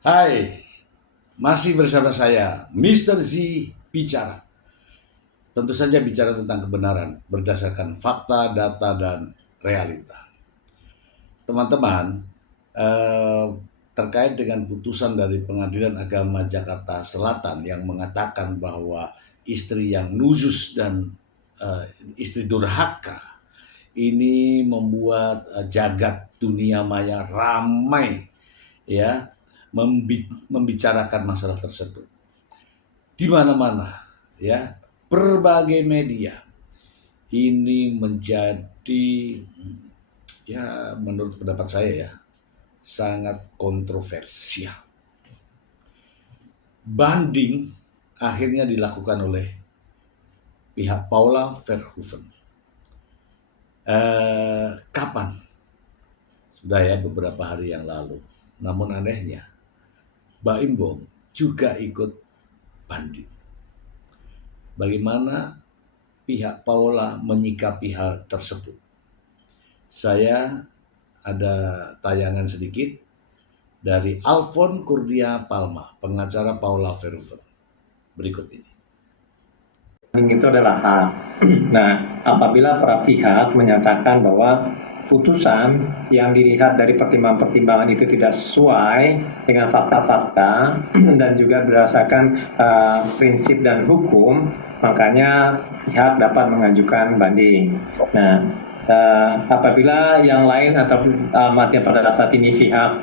Hai, masih bersama saya, Mr. Z bicara. Tentu saja bicara tentang kebenaran berdasarkan fakta, data, dan realita. Teman-teman, eh, terkait dengan putusan dari Pengadilan Agama Jakarta Selatan yang mengatakan bahwa istri yang nuzus dan eh, istri durhaka ini membuat jagat dunia maya ramai, ya, membicarakan masalah tersebut di mana-mana, ya, berbagai media ini menjadi, ya, menurut pendapat saya, ya, sangat kontroversial. Banding akhirnya dilakukan oleh pihak Paula Verhoeven. Kapan? Sudah, ya, beberapa hari yang lalu. Namun anehnya, Baim Bom juga ikut banding. Bagaimana pihak Paula menyikapi hal tersebut? Saya ada tayangan sedikit dari Alfon Kurnia Palma, pengacara Paula Verhoeven. Berikut ini. Itu adalah hak. Nah, apabila para pihak menyatakan bahwa putusan yang dilihat dari pertimbangan-pertimbangan itu tidak sesuai dengan fakta-fakta dan juga berdasarkan prinsip dan hukum, makanya pihak dapat mengajukan banding. Nah, apabila yang lain atau artinya pada saat ini pihak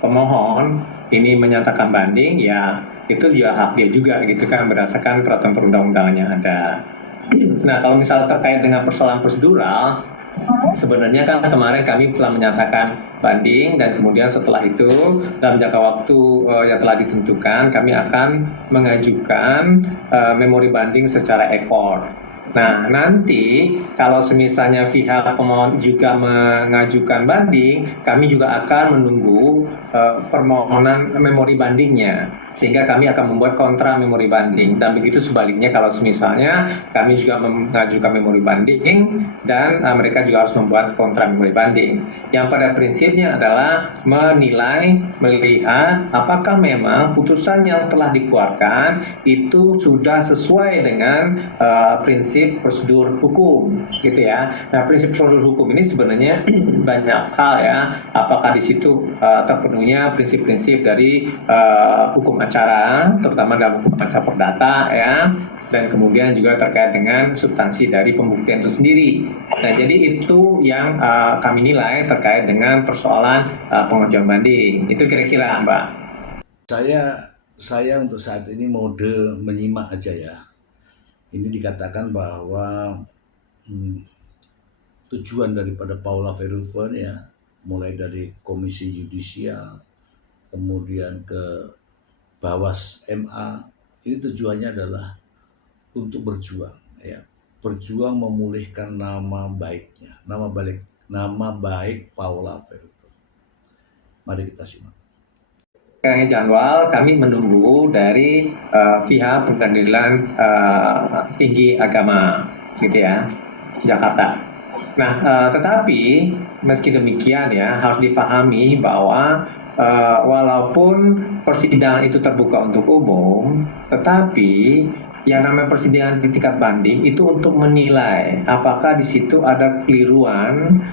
pemohon ini menyatakan banding, ya itu ya hak dia juga gitu kan, berdasarkan peraturan perundang-undangan yang ada. Nah, kalau misalnya terkait dengan persoalan prosedural, sebenarnya kan kemarin kami telah menyatakan banding dan kemudian setelah itu dalam jangka waktu yang telah ditentukan kami akan mengajukan memori banding secara ekor. Nah, nanti kalau semisalnya pihak pemohon juga mengajukan banding, kami juga akan menunggu permohonan memori bandingnya, sehingga kami akan membuat kontra memori banding. Dan begitu sebaliknya kalau semisalnya kami juga mengajukan memori banding dan mereka juga harus membuat kontra memori banding. Yang pada prinsipnya adalah menilai, melihat apakah memang putusan yang telah dikeluarkan itu sudah sesuai dengan prinsip prosedur hukum, gitu ya. Nah, prinsip prosedur hukum ini sebenarnya banyak hal, ya. Apakah di situ terpenuhnya prinsip-prinsip dari hukum acara, terutama dalam hukum acara perdata, ya, dan kemudian juga terkait dengan substansi dari pembuktian itu sendiri. Nah, jadi itu yang kami nilai terkait dengan persoalan pengajuan banding. Itu kira-kira, Mbak. Saya untuk saat ini mode menyimak aja, ya. Ini dikatakan bahwa tujuan daripada Paula Verhoeven, ya, mulai dari Komisi Yudisial, kemudian ke Bawas MA, ini tujuannya adalah untuk berjuang, ya, berjuang memulihkan nama baiknya, nama baik Paula Verhoeven. Mari kita simak. Jadwal kami menunggu dari pihak Pengadilan Tinggi Agama, gitu ya, Jakarta. Nah, tetapi meski demikian, ya, harus dipahami bahwa walaupun persidangan itu terbuka untuk umum, tetapi yang namanya persidangan di tingkat banding itu untuk menilai apakah di situ ada keliruan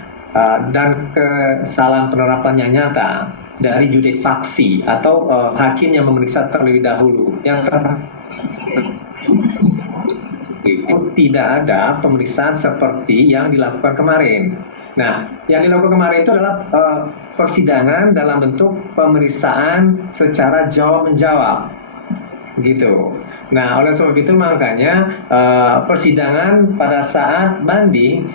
dan kesalahan penerapannya nyata dari judek faksi atau hakim yang memeriksa terlebih dahulu. Yang itu tidak ada pemeriksaan seperti yang dilakukan kemarin. Nah, yang dilakukan kemarin itu adalah persidangan dalam bentuk pemeriksaan secara jawab-menjawab, gitu. Nah, oleh sebab itu makanya persidangan pada saat banding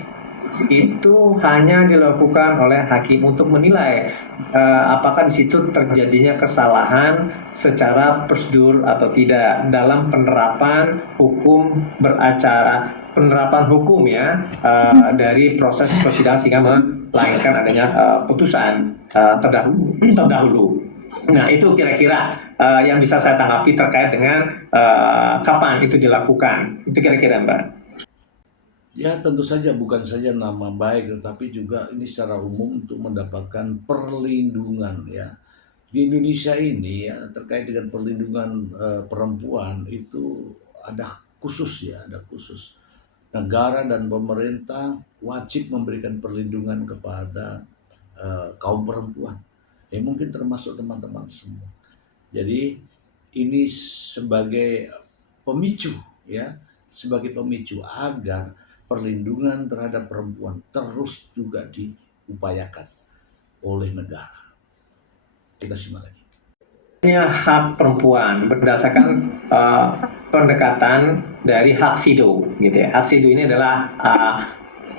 itu hanya dilakukan oleh hakim untuk menilai apakah di situ terjadinya kesalahan secara prosedur atau tidak dalam penerapan hukum beracara, penerapan hukum, ya, dari proses persidangan sehingga melahirkan adanya putusan terdahulu. Nah, itu kira-kira yang bisa saya tanggapi terkait dengan kapan itu dilakukan. Itu kira-kira, Mbak. Ya, tentu saja bukan saja nama baik, tetapi juga ini secara umum untuk mendapatkan perlindungan, ya, di Indonesia ini ya terkait dengan perlindungan perempuan itu ada khusus ya, ada khusus. Negara dan pemerintah wajib memberikan perlindungan kepada kaum perempuan. Ya mungkin termasuk teman-teman semua. Jadi ini sebagai pemicu ya, sebagai pemicu agar perlindungan terhadap perempuan terus juga diupayakan oleh negara. Kita simak lagi. Hak perempuan berdasarkan pendekatan dari hak SIDO gitu ya. Hak SIDO ini adalah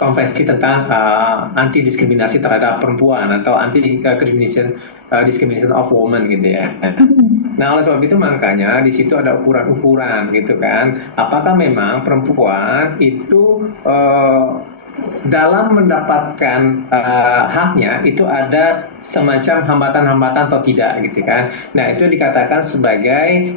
konvensi tentang anti diskriminasi terhadap perempuan atau anti discrimination of women gitu ya. Nah, oleh sebab itu makanya di situ ada ukuran-ukuran gitu kan. Apakah memang perempuan itu dalam mendapatkan haknya itu ada semacam hambatan-hambatan atau tidak gitu kan. Nah, itu dikatakan sebagai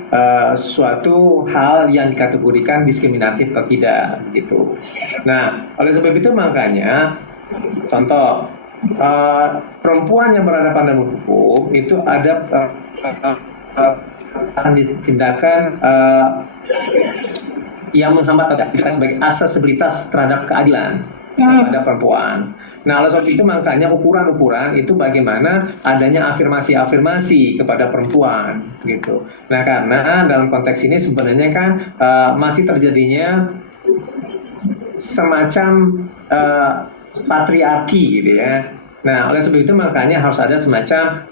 suatu hal yang dikategorikan diskriminatif atau tidak gitu. Nah, oleh sebab itu makanya contoh perempuan yang berhadapan dengan hukum itu ada akan ditindakan yang menghambat atau tidak sebagai asasibilitas terhadap keadilan terhadap perempuan. Nah, oleh sebab itu makanya ukuran-ukuran itu bagaimana adanya afirmasi-afirmasi kepada perempuan gitu. Nah, karena dalam konteks ini sebenarnya kan masih terjadinya semacam patriarki gitu ya. Nah, oleh sebab itu makanya harus ada semacam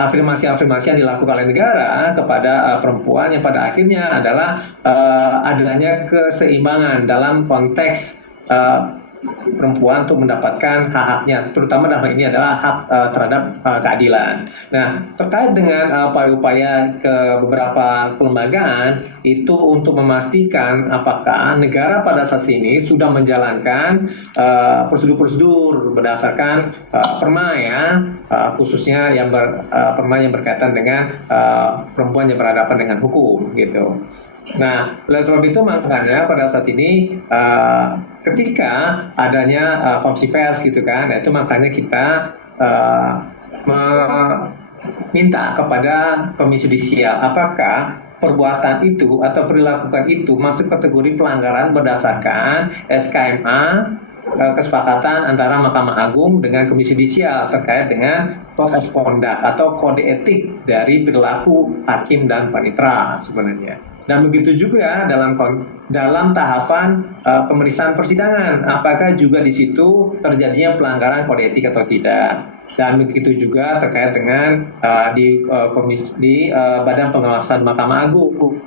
afirmasi-afirmasi yang dilakukan oleh negara kepada perempuan yang pada akhirnya adalah adanya keseimbangan dalam konteks perempuan untuk mendapatkan hak-haknya, terutama dalam hal ini adalah hak terhadap keadilan. Nah, terkait dengan upaya-upaya ke beberapa kelembagaan itu untuk memastikan apakah negara pada saat ini sudah menjalankan prosedur-prosedur berdasarkan perma ya, khususnya yang perma yang berkaitan dengan perempuan yang berhadapan dengan hukum gitu. Nah, oleh sebab itu makanya pada saat ini ketika adanya konferensi pers gitu kan, itu makanya kita meminta kepada Komisi Yudisial apakah perbuatan itu atau perilakukan itu masuk kategori pelanggaran berdasarkan SKMA kesepakatan antara Mahkamah Agung dengan Komisi Yudisial terkait dengan Code of Conduct atau kode etik dari perilaku hakim dan panitera sebenarnya. Dan begitu juga dalam tahapan pemeriksaan persidangan, apakah juga di situ terjadinya pelanggaran kode etik atau tidak. Dan begitu juga terkait dengan di Badan Pengawasan Mahkamah Agung,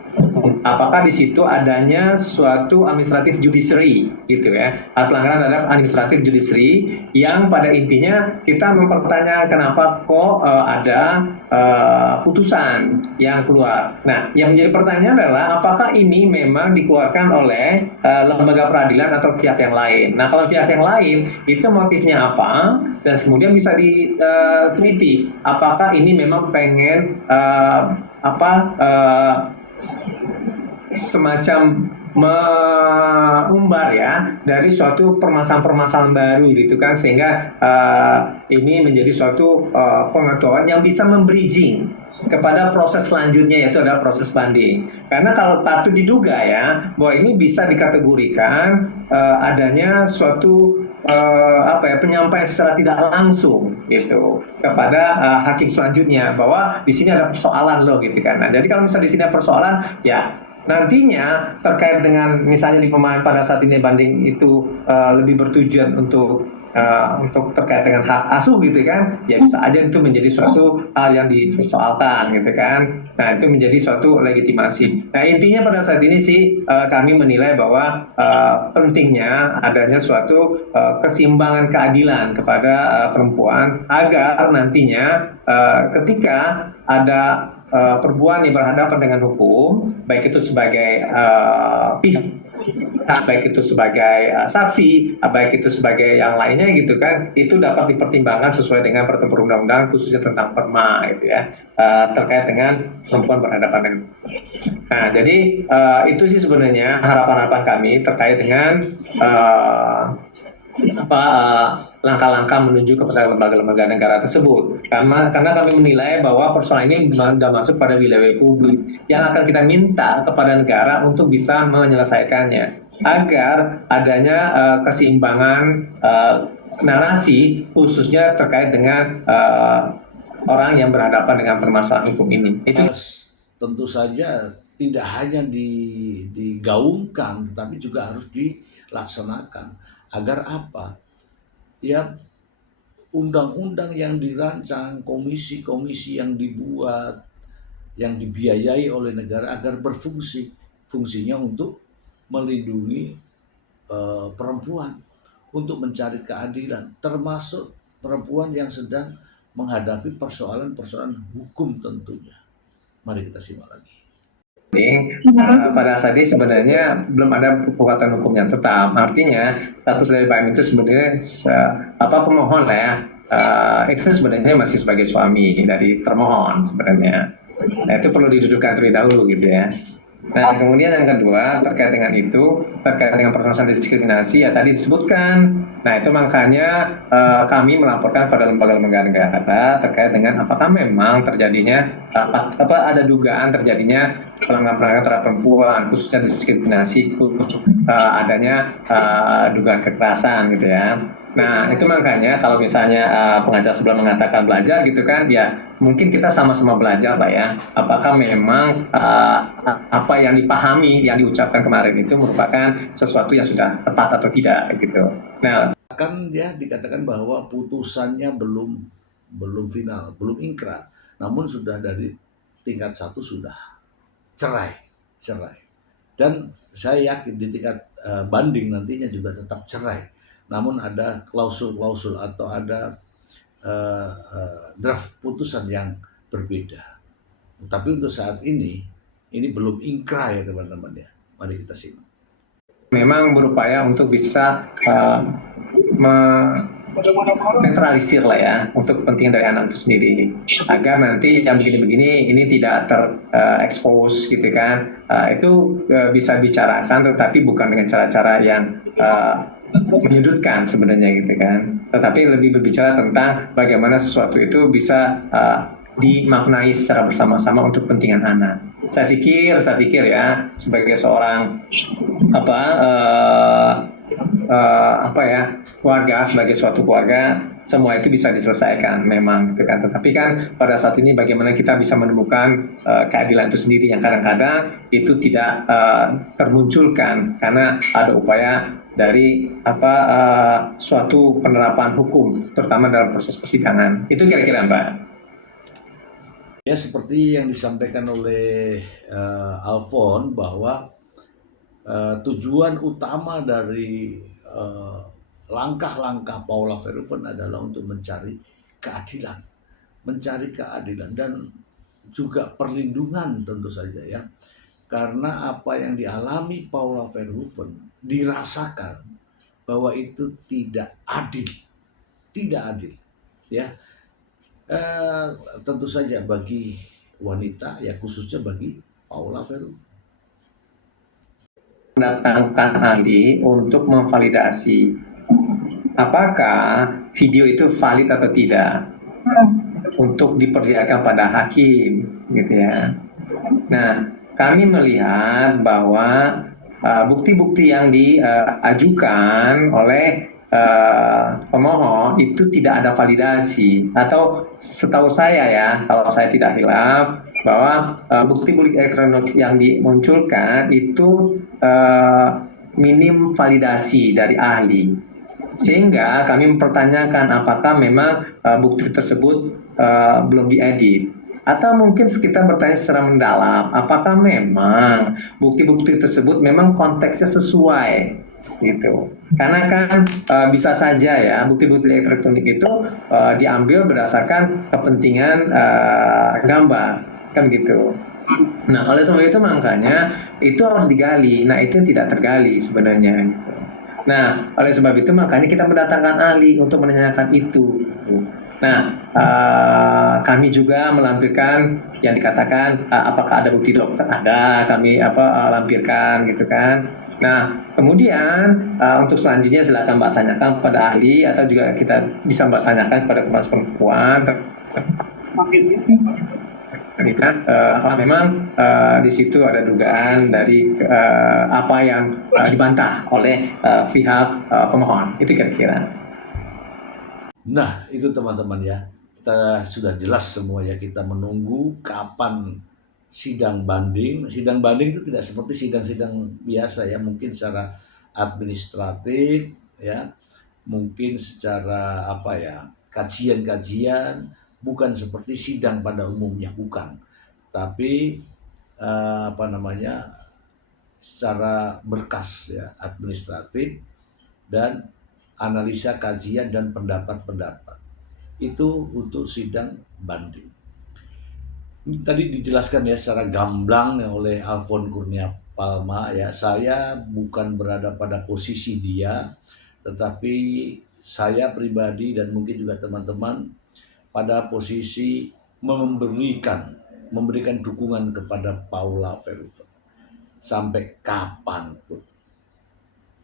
apakah di situ adanya suatu administratif judiciary gitu ya, pelanggaran terhadap administratif judiciary yang pada intinya kita mempertanyakan kenapa kok ada putusan yang keluar. Nah, yang menjadi pertanyaan adalah apakah ini memang dikeluarkan oleh lembaga peradilan atau pihak yang lain. Nah, kalau pihak yang lain itu motifnya apa, dan kemudian bisa diteliti apakah ini memang pengen semacam mengumbar ya dari suatu permasalahan-permasalahan baru gitu kan, sehingga ini menjadi suatu pengetahuan yang bisa membridging kepada proses selanjutnya, yaitu adalah proses banding. Karena kalau patut diduga ya bahwa ini bisa dikategorikan adanya suatu penyampaian secara tidak langsung gitu kepada hakim selanjutnya bahwa di sini ada persoalan loh gitu kan. Nah, jadi kalau misalnya di sini ada persoalan ya nantinya terkait dengan misalnya di pemahaman pada saat ini banding itu lebih bertujuan untuk terkait dengan hak asuh gitu kan, ya bisa aja itu menjadi suatu hal yang dipersoalkan gitu kan. Nah, itu menjadi suatu legitimasi. Nah, intinya pada saat ini sih kami menilai bahwa pentingnya adanya suatu keseimbangan keadilan kepada perempuan agar nantinya ketika ada perempuan yang berhadapan dengan hukum, baik itu sebagai pihak, baik itu sebagai saksi, baik itu sebagai yang lainnya gitu kan, itu dapat dipertimbangkan sesuai dengan peraturan perundang-undangan khususnya tentang perma gitu ya, terkait dengan perempuan berhadapan dengan. Nah, jadi itu sih sebenarnya harapan-harapan kami terkait dengan langkah-langkah menuju kepada lembaga-lembaga negara tersebut. Karena kami menilai bahwa persoalan ini sudah masuk pada wilayah publik yang akan kita minta kepada negara untuk bisa menyelesaikannya agar adanya keseimbangan narasi khususnya terkait dengan orang yang berhadapan dengan permasalahan hukum ini. Itu tentu saja tidak hanya digaungkan, tetapi juga harus dilaksanakan. Agar apa? Ya, undang-undang yang dirancang, komisi-komisi yang dibuat, yang dibiayai oleh negara agar berfungsi. Fungsinya untuk melindungi perempuan, untuk mencari keadilan, termasuk perempuan yang sedang menghadapi persoalan-persoalan hukum tentunya. Mari kita simak lagi. Pada saat ini sebenarnya belum ada kekuatan hukum yang tetap. Artinya status dari Pak Amin itu sebenarnya pemohon lah ya, itu sebenarnya masih sebagai suami dari termohon sebenarnya. Nah itu perlu didudukkan terlebih dahulu gitu ya. Nah kemudian yang kedua terkait dengan itu, terkait dengan permasalahan diskriminasi ya tadi disebutkan. Nah itu makanya kami melaporkan pada lembaga-lembaga negara terkait dengan apakah memang terjadinya ada dugaan terjadinya pelanggaran terhadap perempuan, khususnya diskriminasi, adanya dugaan kekerasan gitu ya. Nah itu makanya kalau misalnya pengacara sebelah mengatakan belajar gitu kan, ya mungkin kita sama-sama belajar lah ya. Apakah memang apa yang dipahami, yang diucapkan kemarin itu merupakan sesuatu yang sudah tepat atau tidak gitu. Nah kan ya dikatakan bahwa putusannya belum final, belum ingkrah, namun sudah dari tingkat 1 sudah cerai. Dan saya yakin di tingkat banding nantinya juga tetap cerai. Namun ada klausul-klausul atau ada draft putusan yang berbeda. Tapi untuk saat ini belum ingkrah ya teman-teman ya. Mari kita simak. Memang berupaya untuk bisa netralisir lah ya untuk kepentingan dari anak itu sendiri agar nanti yang begini-begini ini tidak terekspos gitu kan, itu bisa bicarakan tetapi bukan dengan cara-cara yang menyudutkan sebenarnya gitu kan, tetapi lebih berbicara tentang bagaimana sesuatu itu bisa dimaknai secara bersama-sama untuk kepentingan anak. Saya pikir ya sebagai seorang keluarga, sebagai suatu keluarga, semua itu bisa diselesaikan memang gitu kan. Tetapi kan pada saat ini bagaimana kita bisa menemukan keadilan itu sendiri yang kadang-kadang itu tidak termunculkan karena ada upaya dari suatu penerapan hukum terutama dalam proses persidangan. Itu kira-kira Mbak. Ya seperti yang disampaikan oleh Alfon bahwa tujuan utama dari langkah-langkah Paula Verhoeven adalah untuk mencari keadilan dan juga perlindungan tentu saja ya, karena apa yang dialami Paula Verhoeven dirasakan bahwa itu tidak adil ya, tentu saja bagi wanita ya, khususnya bagi Paula Verhoeven. Mendatangkan ahli untuk memvalidasi apakah video itu valid atau tidak untuk diperlihatkan pada hakim gitu ya. Nah, kami melihat bahwa bukti-bukti yang diajukan oleh pemohon itu tidak ada validasi, atau setahu saya ya, kalau saya tidak hilaf, bahwa bukti-bukti elektronik yang dimunculkan itu minim validasi dari ahli, sehingga kami mempertanyakan apakah memang bukti tersebut belum diedit, atau mungkin kita bertanya secara mendalam apakah memang bukti-bukti tersebut memang konteksnya sesuai gitu. Karena kan bisa saja ya bukti-bukti elektronik itu diambil berdasarkan kepentingan gambar kan gitu. Nah oleh sebab itu makanya itu harus digali. Nah itu tidak tergali sebenarnya gitu. Nah oleh sebab itu makanya kita mendatangkan ahli untuk menanyakan itu. Nah kami juga melampirkan yang dikatakan apakah ada bukti dokter, ada kami lampirkan gitu kan. Nah, kemudian untuk selanjutnya silakan Mbak tanyakan kepada ahli atau juga kita bisa Mbak tanyakan kepada Komnas Perempuan. Ini kan kalau memang di situ ada dugaan dari apa yang dibantah oleh pihak pemohon, itu kira-kira. Nah, itu teman-teman ya. Kita sudah jelas semua ya, kita menunggu kapan sidang banding. Sidang banding itu tidak seperti sidang-sidang biasa ya, mungkin secara administratif ya, mungkin secara apa ya, kajian-kajian, bukan seperti sidang pada umumnya, bukan. Tapi apa namanya, secara berkas ya, administratif dan analisa kajian dan pendapat-pendapat. Itu untuk sidang banding. Tadi dijelaskan ya secara gamblang oleh Alfon Kurnia Palma ya, saya bukan berada pada posisi dia, tetapi saya pribadi dan mungkin juga teman-teman pada posisi memberikan dukungan kepada Paula Verhoeven sampai kapanpun.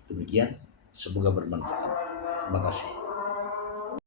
Demikian, semoga bermanfaat. Terima kasih.